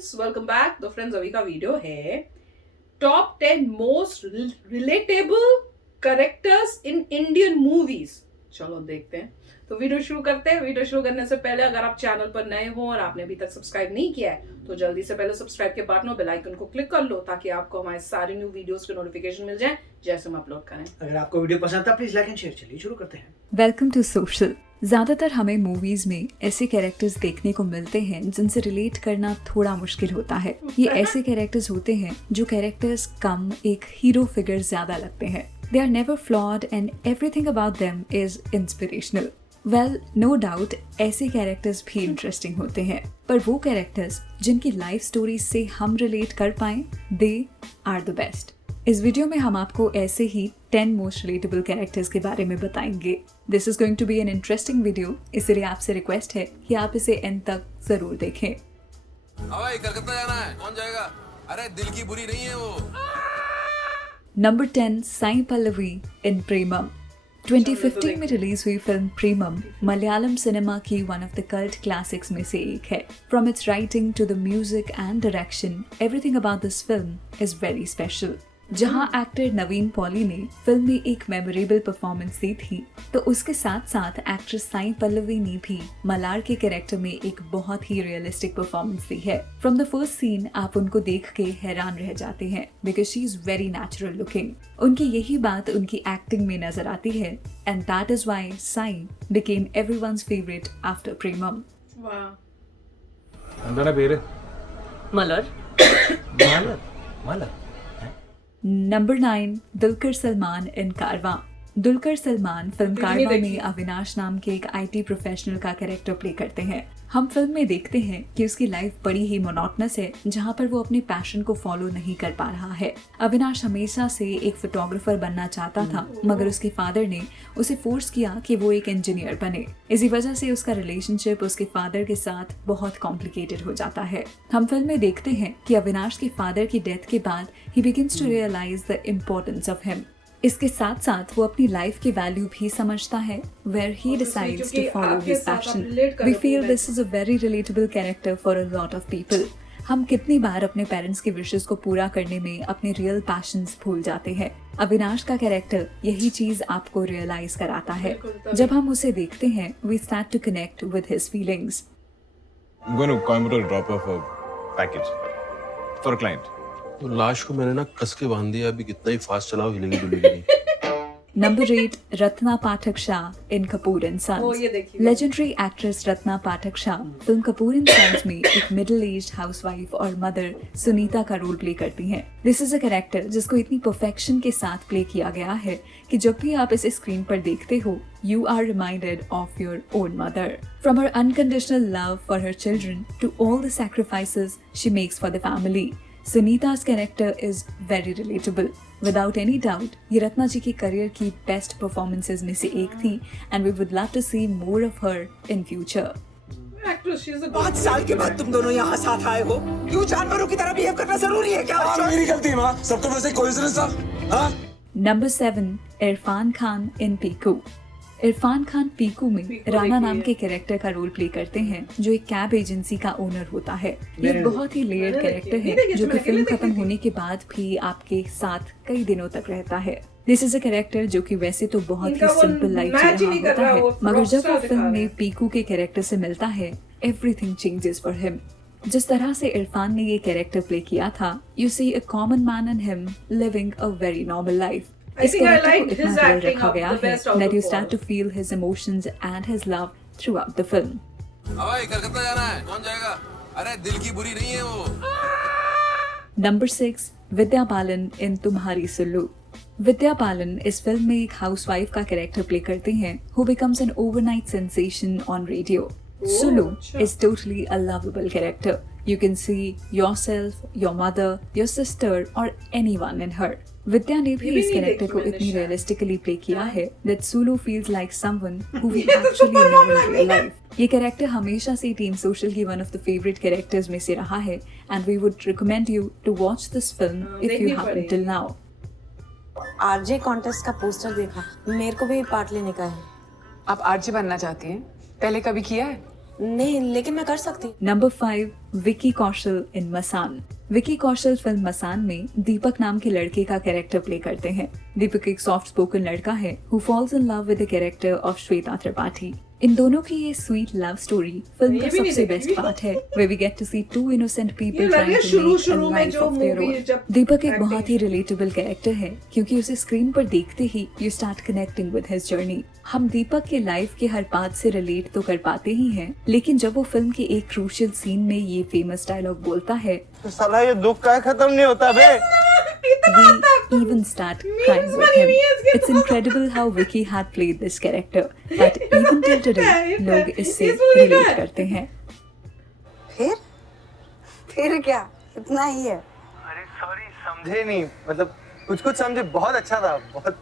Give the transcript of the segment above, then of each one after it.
Friends, welcome back. तो friends, अभी का वीडियो है top 10 most relatable characters in Indian movies. चलो देखते हैं। तो वीडियो शुरू करते हैं। वीडियो शुरू करने से पहले अगर आप चैनल पर नए हो और आपने अभी तक सब्सक्राइब नहीं किया है तो जल्दी से पहले सब्सक्राइब के बटन और बेल आइकन को क्लिक कर लो ताकि आपको हमारे सारे न्यू वीडियोस के नोटिफिकेशन मिल जाए जैसे हम अपलोड करें। अगर आपको वीडियो पसंद था प्लीज लाइक एंड शेयर। चलिए शुरू करते हैं। Welcome to social. ज्यादातर हमें मूवीज में ऐसे कैरेक्टर्स देखने को मिलते हैं जिनसे रिलेट करना थोड़ा मुश्किल होता है। ये ऐसे कैरेक्टर्स होते हैं जो कैरेक्टर्स कम एक हीरो फिगर ज्यादा लगते हैं। They are never flawed and everything about them is inspirational. Well, no doubt ऐसे कैरेक्टर्स भी इंटरेस्टिंग होते हैं, पर वो कैरेक्टर्स जिनकी लाइफ स्टोरी से हम रिलेट कर पाएं, दे आर द बेस्ट। इस वीडियो में हम आपको ऐसे ही 10 मोस्ट रिलेटेबल कैरेक्टर्स के बारे में बताएंगे। This is going to be an interesting video, इसलिए आपसे रिक्वेस्ट है कि आप इसे एंड तक जरूर देखें। भाई कलकत्ता जाना है, कौन जाएगा? अरे दिल की बुरी नहीं है वो। Number 10, Sai Pallavi in Premam. 2015 में रिलीज हुई फिल्म प्रेमम मलयालम सिनेमा की one of the cult classics में से एक है। From its writing to the music and direction, everything about this film is very special. जहां एक्टर नवीन पॉली ने फिल्म में एक मेमोरेबल परफॉर्मेंस दी थी, तो उसके साथ साथ एक्ट्रेस साई पल्लवी ने भी मलार के कैरेक्टर में एक बहुत ही रियलिस्टिक परफॉर्मेंस दी है। फ्रॉम द फर्स्ट सीन आप उनको देख के हैरान रह जाते हैं because she is very natural looking. उनकी यही बात उनकी एक्टिंग में नजर आती है and that is why Sai became everyone's favourite after Premam. എന്താണ് പേര്? मलर मलर मलर नंबर 9, दुलकर सलमान इन कारवां। दुलकर सलमान फिल्म कारवां में अविनाश नाम के एक आईटी प्रोफेशनल का कैरेक्टर प्ले करते हैं। हम फिल्म में देखते हैं कि उसकी लाइफ बड़ी ही मोनोटनस है, जहां पर वो अपने पैशन को फॉलो नहीं कर पा रहा है। अविनाश हमेशा से एक फोटोग्राफर बनना चाहता था, मगर उसके फादर ने उसे फोर्स किया कि वो एक इंजीनियर बने। इसी वजह से उसका रिलेशनशिप उसके फादर के साथ बहुत कॉम्प्लिकेटेड हो जाता है। हम फिल्म में देखते हैं कि अविनाश के फादर की डेथ के बाद ही begins to realise the importance of him. इसके साथ साथ वो अपनी लाइफ की वैल्यू भी समझता है, where he decides to follow his passion. We feel this is a very relatable character for a lot of people. हम कितनी बार अपने पेरेंट्स की विशेस को पूरा करने में अपने रियल पैशंस भूल जाते हैं। अविनाश का कैरेक्टर यही चीज आपको रियलाइज कराता है। जब हम उसे देखते हैं, we start to connect with his feelings. I'm going to Coimbatore drop off a package for a client. तो लाश को मैंने ना कस के बांध दिया, अभी कितना ही फास्ट चलाओ हिलेगी डुलेगी नहीं। Number 8, Ratna Pathak Shah in Kapoor and Sons. Legendary actress Ratna Pathak Shah film Kapoor and Sons में एक मिडिल एज्ड हाउसवाइफ और मदर सुनीता का रोल प्ले करती हैं। दिस इज अ कैरेक्टर जिसको इतनी परफेक्शन के साथ प्ले किया गया है कि जब भी आप इसे स्क्रीन पर देखते हो, you are reminded of your own mother. From her unconditional love for her children to all the sacrifices she makes for the family, Sunita's character is very relatable. Without any doubt, ये रत्ना जी की career की best performances में से एक थी and we would love to see more of her in future. 5 साल के बाद तुम दोनों यहाँ साथ आए हो, क्यों जानवरों की तरह बिहेव करना जरूरी है क्या? मेरी गलती है माँ, सबको वैसे कोइंसिडेंस था। हाँ? नंबर 7, इरफान खान इन पीकू। इरफान खान पीकू में राणा नाम के कैरेक्टर का रोल प्ले करते हैं, जो एक कैब एजेंसी का ओनर होता है। ये एक बहुत ही लेयर्ड कैरेक्टर है जो कि फिल्म खत्म होने के बाद भी आपके साथ कई दिनों तक रहता है। दिस इज अ कैरेक्टर जो कि वैसे तो बहुत ही सिंपल लाइफ जी रहा होता है, मगर जब वो फिल्म में पीकू के कैरेक्टर से मिलता है, एवरीथिंग चेंजेस फॉर हिम। जिस तरह से इरफान ने ये कैरेक्टर प्ले किया था, you see a common man in him living a very normal life. इस कैरेक्टर को इतना रियल रखा गया है that you start to feel his emotions and his love throughout the film. भाई कलकत्ता जाना है, कौन जाएगा? अरे दिल की बुरी नहीं है वो। नंबर 6, विद्या बालन इन तुम्हारी सुल्लू। विद्या बालन इस फिल्म में एक हाउसवाइफ का कैरेक्टर प्ले करते हैं who becomes an overnight sensation on radio. Sulu is totally a lovable character. You can see yourself, your mother, your sister or anyone in her. विद्या ने भी इस कैरेक्टर को इतनी रियलिस्टिकली प्ले किया है that Sulu feels like someone who we actually know in real life. ये character हमेशा से टीम सोशल की one of the favourite characters में से रहा है and we would recommend you to watch this film if you haven't till now. RJ contest का poster देखा, मेरे को भी पार्ट लेने का है। आप आरजे बनना चाहती हैं? पहले कभी किया है? नहीं, लेकिन मैं कर सकती हूँ। नंबर 5 विकी कौशल इन मसान। विकी कौशल फिल्म मसान में दीपक नाम के लड़के का कैरेक्टर प्ले करते हैं। दीपक एक सॉफ्ट स्पोकन लड़का है who falls in love with the character of Shweta Tripathi. इन दोनों की ये स्वीट लव स्टोरी फिल्म का सबसे बेस्ट पार्ट है, where we get to see two innocent people trying to make a life of their own। दीपक एक बहुत ही रिलेटेबल कैरेक्टर है क्योंकि उसे स्क्रीन पर देखते ही you start connecting with his journey। हम दीपक के लाइफ के हर पार्ट से रिलेट तो कर पाते ही हैं, लेकिन जब वो फिल्म के एक क्रूशियल सीन में ये फेमस डायलॉग बोलता है, तो साला ये दुख का खत्म नहीं होता बे। we even start crying with him। It's incredible how Vicky had played this character that even till today लोग इससे relate करते हैं। फिर क्या, इतना ही है। अरे सॉरी, समझे नहीं, मतलब कुछ समझे। बहुत अच्छा था, बहुत।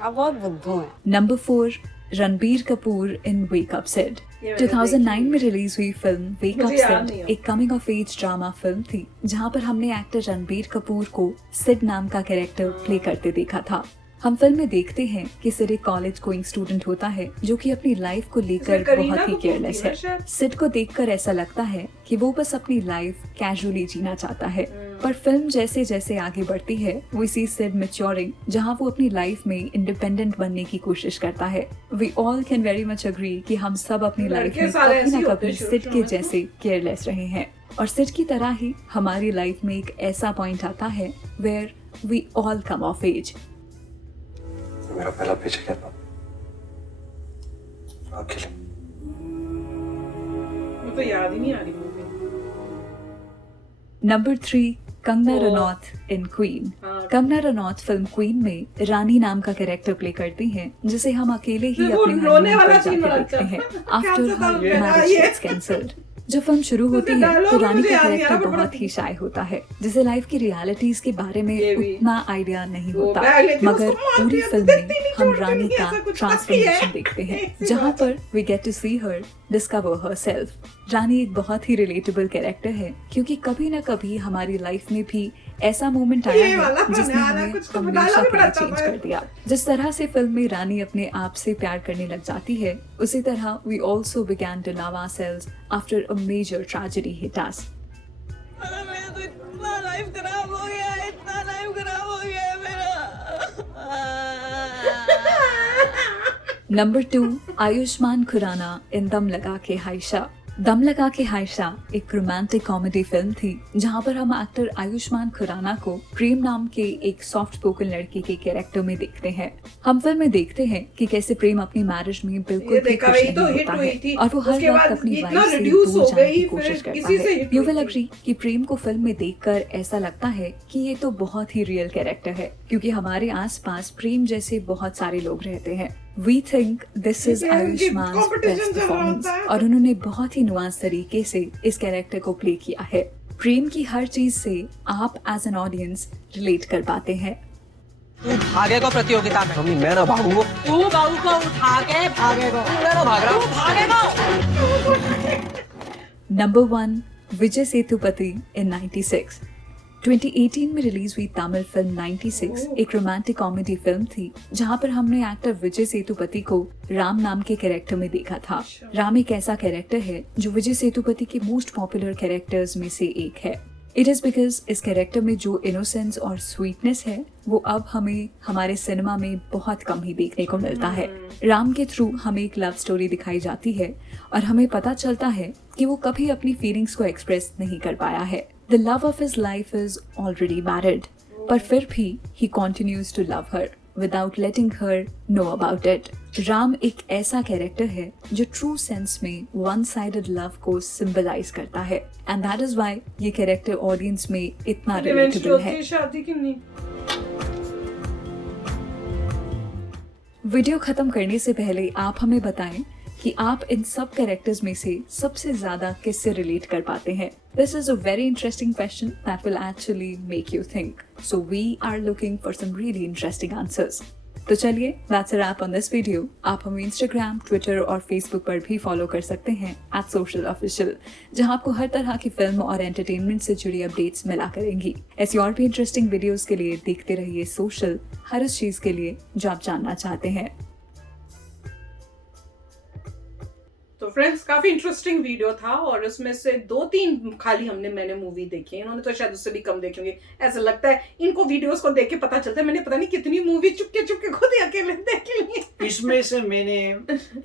आप बहुत बुद्धू हैं। Number 4 Ranbir Kapoor in Wake Up Sid. 2009 में रिलीज हुई फिल्म वेक अप सिड एक coming of age drama film थी जहां पर हमने एक्टर रणबीर कपूर को सिड नाम का कैरेक्टर प्ले करते देखा था। हम फिल्म में देखते हैं कि सिड एक कॉलेज गोइंग स्टूडेंट होता है जो कि अपनी लाइफ को लेकर बहुत ही केयरलेस है। सिड को देखकर ऐसा लगता है कि वो बस अपनी लाइफ कैजुअली जीना चाहता है, पर फिल्म जैसे जैसे आगे बढ़ती है वी सी सिड मैच्योरिंग, जहां वो अपनी लाइफ में इंडिपेंडेंट बनने की कोशिश करता है। We all can very much agree कि हम सब अपनी लाइफ में कभी ना कभी सिड के जैसे केयरलेस रहे हैं, और सिड की तरह ही हमारी लाइफ में एक ऐसा पॉइंट आता है where we all come of age. मेरा पहला पेचेक है आपके लिए। मुझे याद ही नहीं आ रही movie. Number 3 Kangana Ranaut in Queen. Kangana Ranaut film Queen में रानी नाम का कैरेक्टर प्ले करती हैं, जिसे हम अकेले ही अपने रोने वाला जाके सीन बड़ा देखते अच्छा हैं था। आफ्टर क्या हर था? मैरिज ये- गेट्स कैंसल्ड। जब फिल्म शुरू होती है तो रानी का कैरेक्टर बहुत ही शाय होता है, जिसे लाइफ की रियलिटीज के बारे में ये भी। उतना आइडिया नहीं वो होता, बैग लेके मगर उसको मारती पूरी है, फिल्म देखती में नहीं, हम छोड़ती रानी नहीं, का ऐसा कुछ ट्रांसफॉर्मेशन करती है। देखते हैं, ऐसी जहाँ बात। पर we get to see her discover herself. Rani एक बहुत ही रिलेटेबल कैरेक्टर है क्योंकि कभी न कभी हमारी लाइफ में भी ऐसा मोमेंट आया ये वाला है जिसने बनाना, हमें कुछ तो हमेशा बनाना भी के लिए पड़ता चेंज है। कर दिया। जिस तरह से फिल्म में रानी अपने आप से प्यार करने लग जाती है, उसी तरह we also begin to love ourselves after a major tragedy hit us. मेरा तो इतना लाइफ खराब हो गया है, इतना लाइफ खराब हो गया है मेरा। नंबर 2 आयुष्मान खुराना इन दम लगा के हाइशा। दम लगा के हाइशा एक रोमांटिक कॉमेडी फिल्म थी जहां पर हम एक्टर आयुष्मान खुराना को प्रेम नाम के एक सॉफ्ट स्पोकन लड़के के कैरेक्टर में देखते हैं। हम फिल्म में देखते हैं कि कैसे प्रेम अपनी मैरिज में बिल्कुल ये भी देखा, खुश वही नहीं तो हिट होता हुई है थी। और वो हर उसके वक्त बाद अपनी इतना वाइफ से reduce दूर हो जाने गई, की फिर कोशिश करता इसी से है। hit यू हुई विल थी। एग्री कि प्रेम को फिल्म में देखकर ऐसा लगता है कि ये तो बहुत ही रियल कैरेक्टर है, क्योंकि हमारे आसपास प्रेम जैसे बहुत सारे लोग रहते हैं। We think this is ये आयुष्मान's competition best चल रहा performance, होता है। और उन्होंने बहुत ही नुआंस तरीके से इस कैरेक्टर को प्ले किया है। प्रेम की हर चीज से आप एज एन ऑडियंस रिलेट कर पाते हैं। तू भागेगा प्रतियोगिता में। मम्मी मैं ना भागूंगा। तू बाबू को उठा के भागेगा। मैं ना भाग रहा हूँ। भागेगा। नंबर 1 विजय सेतुपति इन 96। 2018 में रिलीज हुई तमिल फिल्म 96 एक रोमांटिक कॉमेडी फिल्म थी जहां पर हमने एक्टर विजय सेतुपति को राम नाम के कैरेक्टर में देखा था। राम एक ऐसा कैरेक्टर है जो विजय सेतुपति के मोस्ट पॉपुलर कैरेक्टर्स में से एक है। इट इज बिकॉज इस कैरेक्टर में जो इनोसेंस और स्वीटनेस है वो अब हमें हमारे सिनेमा में बहुत कम ही देखने को मिलता है। राम के थ्रू हमें एक लव स्टोरी दिखाई जाती है और हमें पता चलता है कि वो कभी अपनी फीलिंग्स को एक्सप्रेस नहीं कर पाया है। The love of his life is already married, पर फिर भी he continues to love her without letting her know about it. Ram एक ऐसा कैरेक्टर है जो ट्रू सेंस में वन साइडेड लव को सिंबलाइज करता है, एंड दैट इज व्हाई ये कैरेक्टर ऑडियंस में इतना रिलेटेबल है। शादी की नहीं। वीडियो खत्म करने से पहले आप हमें बताएं कि आप इन सब कैरेक्टर्स में से सबसे ज्यादा किससे रिलेट कर पाते हैं। This is a very interesting question that will actually make you think, so we are looking for some really interesting answers. तो चलिए, that's a wrap on this video. आप हमें इंस्टाग्राम, ट्विटर और फेसबुक पर भी फॉलो कर सकते हैं @socialofficial, जहां आपको हर तरह की फिल्म और एंटरटेनमेंट से जुड़ी अपडेट्स मिला करेंगी। ऐसी और भी इंटरेस्टिंग वीडियोस के लिए देखते रहिए सोशल, हर उस चीज के लिए जो आप जानना चाहते हैं। तो फ्रेंड्स काफी इंटरेस्टिंग वीडियो था और इसमें से 2-3 खाली मैंने मूवी देखी है, इन्होंने तो शायद उससे भी कम देखी होंगी। ऐसा लगता है इनको वीडियोस को देख के पता चलता है मैंने पता नहीं कितनी मूवी चुपके चुपके खुद ही अकेले देख ली है। इसमें से मैंने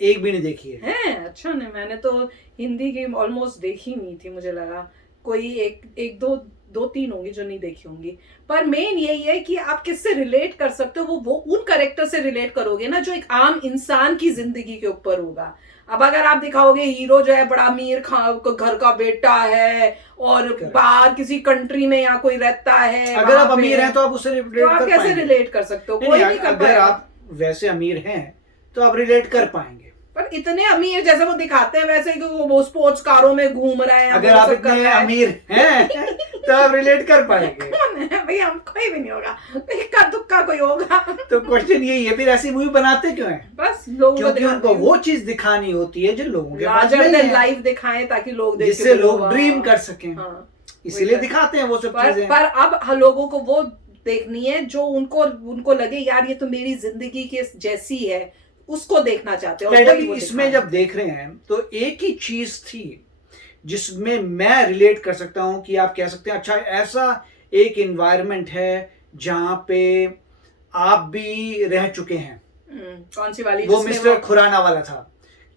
एक भी नहीं देखी है। अच्छा नहीं, मैंने तो हिंदी की ऑलमोस्ट देखी नहीं थी, मुझे लगा कोई एक दो तीन होंगी जो नहीं देखी होंगी। पर मेन यही है कि आप किससे रिलेट कर सकते हो, वो उन कैरेक्टर से रिलेट करोगे ना जो एक आम इंसान की जिंदगी के ऊपर होगा। अब अगर आप दिखाओगे हीरो जो है बड़ा अमीर घर का बेटा है और बाहर किसी कंट्री में या कोई रहता है, अगर आप अमीर हैं तो आप उससे कैसे रिलेट कर सकते हो? कोई नहीं कर पाएगा। अगर आप वैसे अमीर हैं तो आप रिलेट कर पाएंगे। पर इतने अमीर जैसे वो दिखाते हैं वैसे कि वो स्पोर्ट्स कारों में घूम रहा है, अगर आप इतने अमीर हैं तो आप रिलेट कर पाएंगे। कौन है भाई? हम कोई भी नहीं होगा, इक्का दुक्का कोई होगा। तो क्वेश्चन यही है, फिर ऐसी मूवी बनाते क्यों हैं? बस लोगों क्योंकि उनको वो चीज दिखानी होती है जो लोगों के पास लार्जर नहीं देन है, लाइफ दिखाएं ताकि लोग देख जिससे लोग ड्रीम कर सकें। हाँ, इसलिए दिखाते हैं वो सब चीजें। पर अब लोगों को वो देखनी है जो उनको लगे यार ये तो मेरी जिंदगी के जैसी है, उसको देखना चाहते हैं। इसमें जब देख रहे हैं तो एक ही चीज थी जिसमें मैं रिलेट कर सकता हूं कि आप कह सकते हैं अच्छा ऐसा एक एनवायरनमेंट है जहां पे आप भी रह चुके हैं। कौन सी वाली? वो मिस्टर खुराना वाला था।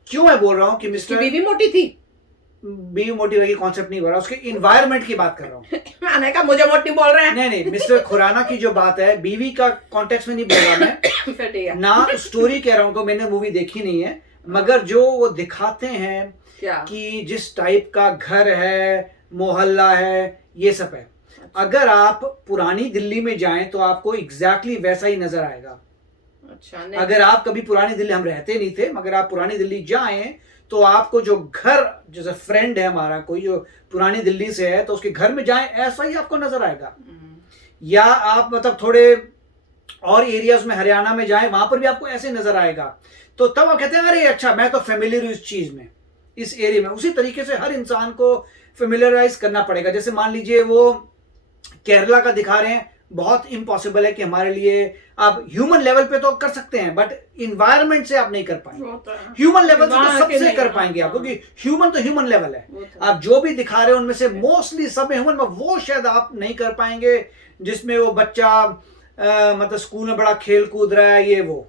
क्यों मैं बोल रहा हूँ कि मिस्टर बीवी मोटी थी, बीवी मोटी वाली कॉन्सेप्ट नहीं बोल रहा, उसके इन्वायरमेंट की बात कर रहा हूँ। मैंने कहा मुझे मोटी बोल रहे हैं। नहीं, मिस्टर खुराना की जो बात है बीवी का कॉन्टेक्स्ट में नहीं बोल रहा मैं ना, स्टोरी कह रहा हूँ। तो मैंने मूवी देखी नहीं है, मगर जो वो दिखाते हैं कि जिस टाइप का घर है, मोहल्ला है, ये सब है। अगर आप पुरानी दिल्ली में जाएं तो आपको एग्जैक्टली वैसा ही नजर आएगा। अच्छा, अगर आप कभी पुरानी दिल्ली, हम रहते नहीं थे, मगर आप पुरानी दिल्ली जाएं तो आपको जो घर, जैसे फ्रेंड है हमारा कोई जो पुरानी दिल्ली से है तो उसके घर में जाएं ऐसा ही आपको नजर आएगा। या आप मतलब थोड़े और एरियाज में हरियाणा में जाएं, वहां पर भी आपको ऐसे नजर आएगा। तो तब आप कहते हैं अरे अच्छा मैं तो फेमिलियर हूं इस चीज में, इस एरिया में। उसी तरीके से हर इंसान को फेमिलियराइज करना पड़ेगा। जैसे मान लीजिए वो केरला का दिखा रहे हैं, बहुत इम्पॉसिबल है कि हमारे लिए आप ह्यूमन लेवल पे तो कर सकते हैं बट इन्वायरमेंट से आप नहीं कर पाएंगे। ह्यूमन लेवल से तो सबसे कर पाएंगे आप, क्योंकि ह्यूमन तो ह्यूमन लेवल है। आप जो भी दिखा रहे हैं उनमें से मोस्टली सब ह्यूमन, वो शायद आप नहीं कर पाएंगे जिसमें वो बच्चा मतलब स्कूल में बड़ा खेल कूद रहा है, ये वो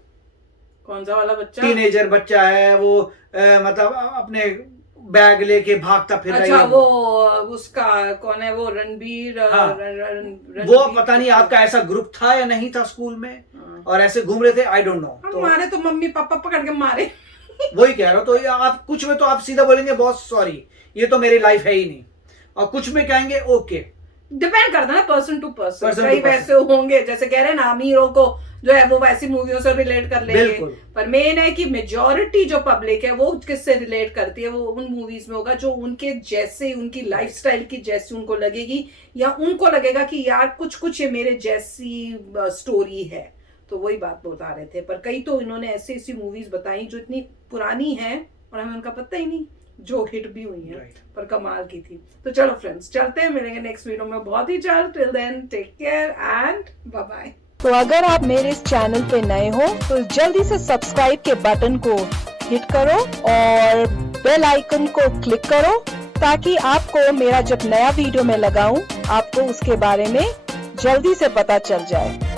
कौन सा वाला बच्चा? टीनेजर बच्चा है वो, मतलब अपने बैग लेके भागता फिर रहा है। अच्छा, वो उसका कौन है वो? रणबीर। हाँ, वो पता नहीं आपका ऐसा ग्रुप था या नहीं था स्कूल में, और ऐसे घूम रहे थे, आई डोंट नो। तो मारे तो मम्मी पापा पकड़ के मारे। वही कह रहा हूं। तो आप कुछ में तो आप सीधा बोलेंगे बॉस सॉरी ये तो मेरी लाइफ है ही नहीं, और कुछ में कहेंगे ओके। डिपेंड करता है ना पर्सन टू पर्सन। कई वैसे होंगे जैसे कह रहे हैं ना अमीरों को जो है वो वैसी मूवियों से रिलेट कर लेंगे, पर मेन है कि मेजॉरिटी जो पब्लिक है वो किससे रिलेट करती है, वो उन मूवीज में होगा जो उनके जैसे, उनकी लाइफस्टाइल की जैसी उनको लगेगी, या उनको लगेगा कि यार कुछ ये मेरे जैसी स्टोरी है। तो वही बात बता रहे थे। पर कई तो इन्होंने ऐसी ऐसी मूवीज बताई जो इतनी पुरानी है और हमें उनका पता ही नहीं, जो हिट भी हुई है पर कमाल की थी। तो चलो फ्रेंड्स चलते हैं, मिलेंगे नेक्स्ट वीडियो में बहुत ही जल्द। Till then take care and bye bye. तो अगर आप मेरे इस चैनल पे नए हो तो जल्दी से सब्सक्राइब के बटन को हिट करो और बेल आइकन को क्लिक करो ताकि आपको मेरा जब नया वीडियो मैं लगाऊं आपको उसके बारे में जल्दी से पता चल जाए।